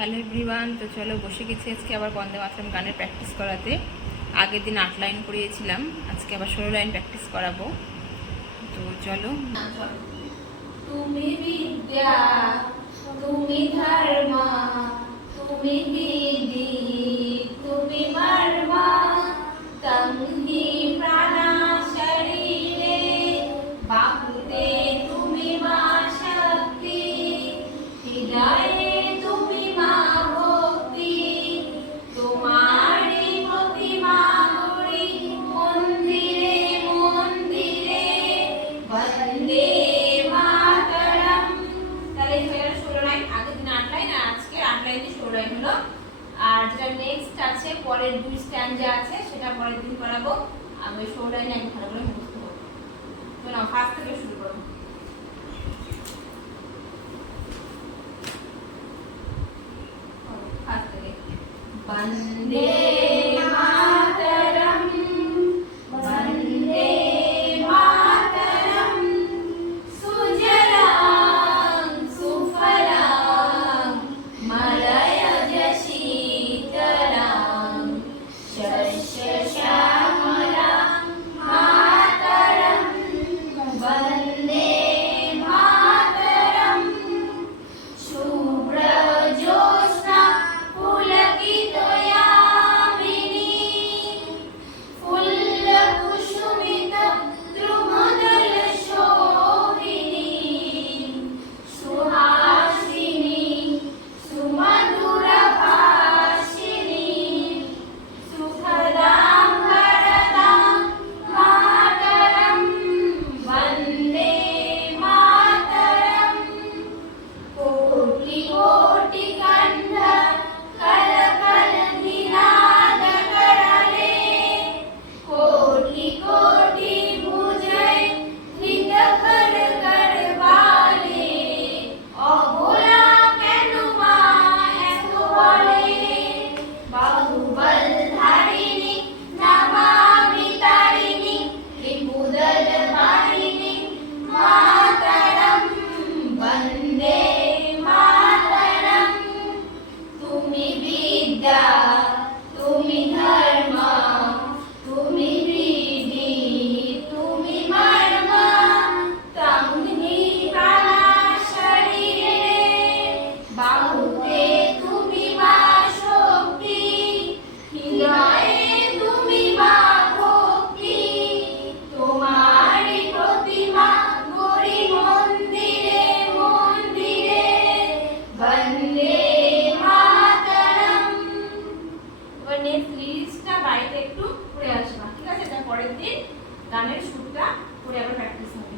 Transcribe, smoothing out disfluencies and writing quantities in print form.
Hello everyone, তো চলো বসে গেছি আজকে আবার বন্দে মাতরম গানের প্র্যাকটিস করাতে। আগের দিন 8 লাইন করিয়েছিলাম, আজকে আবার 16 লাইন প্র্যাকটিস করাবো। তো চলো। তুমি বিদ্যা, তুমি ধর্ম, তুমি বিধি, তুমি মর্ম, তংহি প্রাণা শরীরে, বাহুতে তুমি মা শক্তি, হৃদয়ে তুমি মা ভক্তি, তোমারি প্রতিমা গড়ি মন্দিরে মন্দিরে, বন্দে মাতরম। তাহলে এখানে 16 লাইন, আগের দিন 8 লাইন আর আজকে 8 লাইনে 16 লাইন হলো। আর যেটা নেক্সট আছে পরের 2 স্ট্যান্জা আছে সেটা পরের দিন করাবো। আমি 16 লাইনে একদম ভালো করে মুখস্থ করব। তো নাও ফার্স্ট থেকে শুরু করব। ফার্স্ট থেকে বন্দে মাতরম, বন্দে মাতরম, সুজলাং সুফলাং মলয়জ শীতলাং, শস্য শ্যামলাং মাতরম, বন্দে মাতরম, শুভ্রজ্যোৎস্না পুলকিতয়ামিনী, ফুল্লকুসুমিত দ্রুমদল শোভিনী, সুহাসিনী সুমধুর ভাষিনী, সুখদাং বরদাং মাতরম, বন্দে মাতরম, কোটি কোটি কণ্ঠ কল কল নিনাদ করলে, কোটি কোটি ভুজয় ধৃত কর কর বালে, অবলা কেন মা এত বলে, বাহুবল ধারিণী নমামি তারিণী, ত্রিপুদল হারিণী মাতরম, বন্দে মাতরম, তুমি বিদ্যা, তুমি ধর্ম, তুমি বিধি, তুমি মর্ম, তংহি প্রাণা শরীরে, বাহুতে তুমি মা শক্তি, হৃদয়ে তুমি মা ভক্তি, তোমারি প্রতিমা গড়ি মন্দিরে মন্দিরে, বন্দে মাতরম। এবার নেক্সট লিরিক্সটা বাড়িতে একটু পড়ে আসবা, ঠিক আছে? তার পরের দিন গানের সুরটা পড়ে আবার প্র্যাকটিস হবে।